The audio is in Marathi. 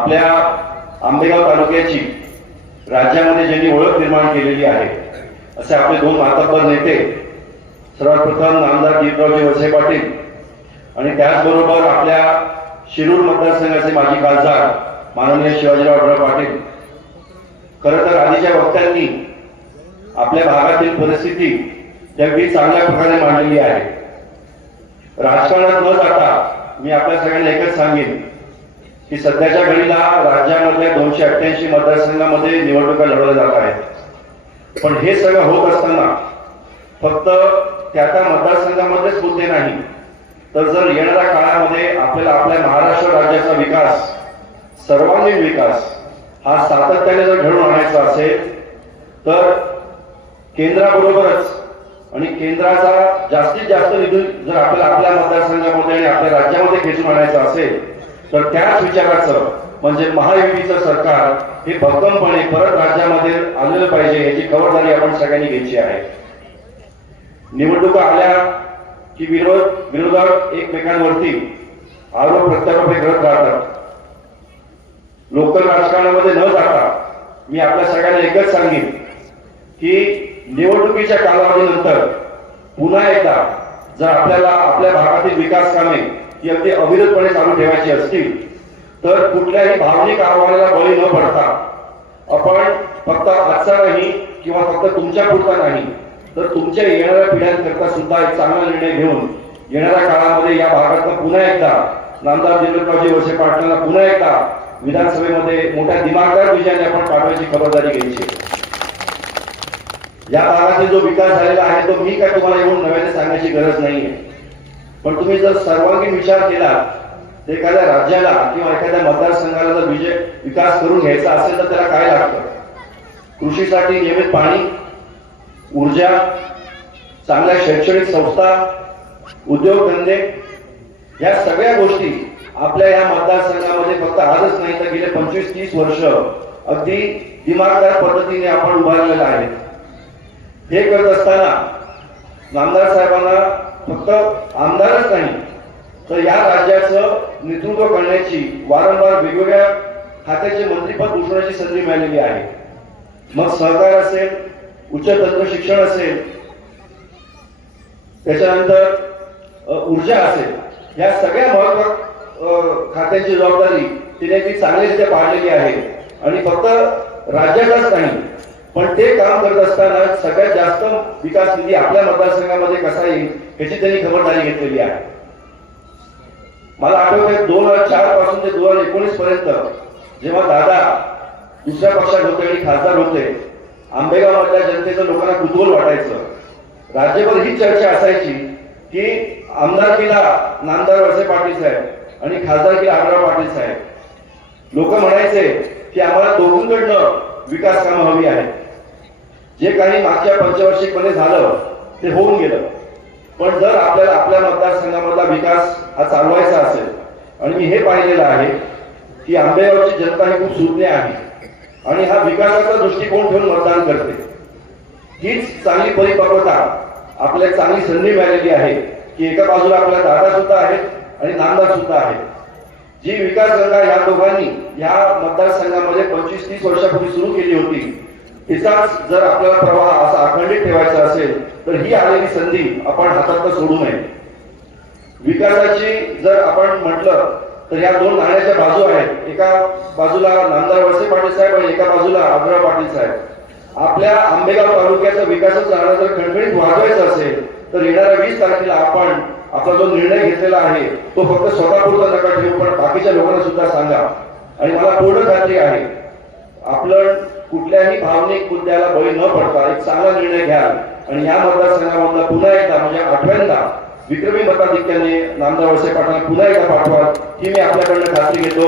आपल्या आंबेगाव तालुक्याची राज्यामध्ये ज्यांनी ओळख निर्माण केलेली आहे असे आपले दोन मातब्बर नेते सर्वात प्रथम आमदार दीपरावजी वसे पाटील आणि त्याचबरोबर आपल्या शिरूर मतदारसंघाचे माजी खासदार माननीय शिवाजीराव पाटील. खरं तर आधीच्या वक्त्यांनी आपल्या भागातील परिस्थिती ही अगदी चांगल्या प्रकारे मांडलेली आहे. राजकारणात न जाता मी आपल्या सगळ्यांना एकच सांगेन की सध्याच्या घडीला राज्यामध्ये दोनशे अठ्ठ्याऐंशी मतदारसंघामध्ये निवडणुका लढवल्या जात आहेत. पण हे सगळं होत असताना फक्त त्या त्या मतदारसंघामध्येच मुद्दे नाही तर जर येणाऱ्या काळामध्ये आपल्याला आपल्या महाराष्ट्र राज्याचा विकास सर्वांगीण विकास हा सातत्याने जर घडून आणायचा असेल तर केंद्राबरोबरच आणि केंद्राचा जास्तीत जास्त निधी जर आपल्याला आपल्या मतदारसंघामध्ये आणि आपल्या राज्यामध्ये खेचून आणायचा असेल तर त्याच विचाराचं म्हणजे महायुतीचं सरकार हे भक्कमपणे परत राज्यामध्ये आणलं पाहिजे याची खबरदारी आपण सगळ्यांनी घ्यायची आहे. निवडणुका आल्या की विरोध विरोधक एकमेकांवरती आरोप प्रत्यारोप हे करत राहतात. लोकल राजकारणामध्ये न जाता मी आपल्या सगळ्यांना एकच सांगेन की निवडणुकीच्या कालावधीनंतर पुन्हा एकदा जर आपल्याला आपल्या भागातील विकास कामे ती अगदी अविरतपणे चालू ठेवायची असतील तर कुठल्याही भावनिक आव्हानाला बळी न पडता आपण फक्त आजचा नाही किंवा फक्त तुमच्या पुरता नाही तर तुमच्या येणाऱ्या पिढ्यांकरता सुद्धा एक चांगला निर्णय घेऊन येणाऱ्या काळामध्ये या भागातनं पुन्हा एकदा नामदार देवेंद्ररावजी वळसे पाटलांना पुन्हा एकदा विधानसभेमध्ये मोठ्या दिमागदार विजयाने आपण पाठवायची खबरदारी घ्यायची. या भागातील जो विकास झालेला आहे तो मी काय तुम्हाला येऊन नव्याने सांगण्याची गरज नाहीये. पण तुम्ही जर सर्वांगीण विचार केला तर एखाद्या राज्याला किंवा एखाद्या मतदारसंघाला जर विजय विकास करून घ्यायचा असेल तर त्याला काय लागतं? कृषीसाठी नियमित पाणी ऊर्जा चांगल्या शैक्षणिक संस्था उद्योगधंदे या सगळ्या गोष्टी आपल्या या मतदारसंघामध्ये फक्त आजच नाही तर गेले पंचवीस तीस वर्ष अगदी दिमागदार पद्धतीने आपण उभारलेलं आहे. हे करत असताना नामदार साहेबांना फक्त आमदारच नाही तर या राज्याचं नेतृत्व करण्याची वारंवार वेगवेगळ्या खात्याचे मंत्रीपद भूषणाची संधी मिळालेली आहे. मग सहकार असेल उच्च तंत्र शिक्षण असेल त्याच्यानंतर ऊर्जा असेल या सगळ्या महत्त्व खात्याची जबाबदारी तिने ती चांगलीरित्या पाळलेली आहे. आणि फक्त राज्यालाच नाही पण ते काम करत असताना सगळ्यात जास्त विकास निधी आपल्या मतदारसंघामध्ये कसा येईल याची त्यांनी खबरदारी घेतलेली आहे. मला आठवतंय दोन हजार चारपासून ते दोन हजार एकोणीस पर्यंत जेव्हा दादा दुसऱ्या पक्षात होते आणि खासदार होते आंबेगाव मधल्या जनतेचं लोकांना कुतूहल वाटायचं. राज्यभर ही चर्चा असायची की आमदारकीला नामदार वळसे पाटील साहेब आणि खासदारकीला आमदार पाटील साहेब. लोक म्हणायचे की आम्हाला दोघींकडनं विकास कामं हवी आहेत. जे काही मागच्या पंचवार्षिकपणे झालं ते होऊन गेलं. पण जर आपल्याला आपल्या मतदारसंघामधला विकास हा चालवायचा असेल आणि मी हे पाहिलेलं आहे की आंबेगावची जनता ही खूप सुज्ञ आहे आणि हा विकासाचा दृष्टिकोन ठेवून मतदान करते. हीच चांगली परिपक्वता आपल्याला चांगली संधी मिळालेली आहे की एका बाजूला आपल्या दादा सुद्धा आहेत आणि नांदा सुद्धा आहेत जी विकास गंगा या दोघांनी या मतदारसंघामध्ये पंचवीस तीस वर्षापूर्वी सुरू केली होती तिचाच जर आपल्याला प्रवाह असा अखंडित ठेवायचा असेल तर ही आलेली संधी आपण हातात सोडू नये. विकासाची जर आपण म्हटलं तर या दोन नाण्याच्या बाजू आहेत. एका बाजूला नामदार वळसे पाटील साहेब आणि एका बाजूला आग्रह पाटील साहेब. आपल्या आंबेगाव तालुक्याचा विकासाचा नारा जर खणखणीत वाजवायचा असेल तर येणाऱ्या वीस तारखेला आपण आपला जो निर्णय घेतलेला आहे तो फक्त स्वतःपुरता नका ठेवू पण बाकीच्या लोकांना सुद्धा सांगा. आणि मला पूर्ण खात्री आहे आपलं कुठल्याही भावनिक मुद्द्याला बळी न पडता एक चांगला निर्णय घ्याल आणि या मतदारसंघामधला पुन्हा एकदा म्हणजे आठव्यांदा विक्रमी मताधिक्याने नामदार वळसे पाटील पुन्हा एकदा पाठवाल ही मी आपल्याकडनं खात्री घेतो.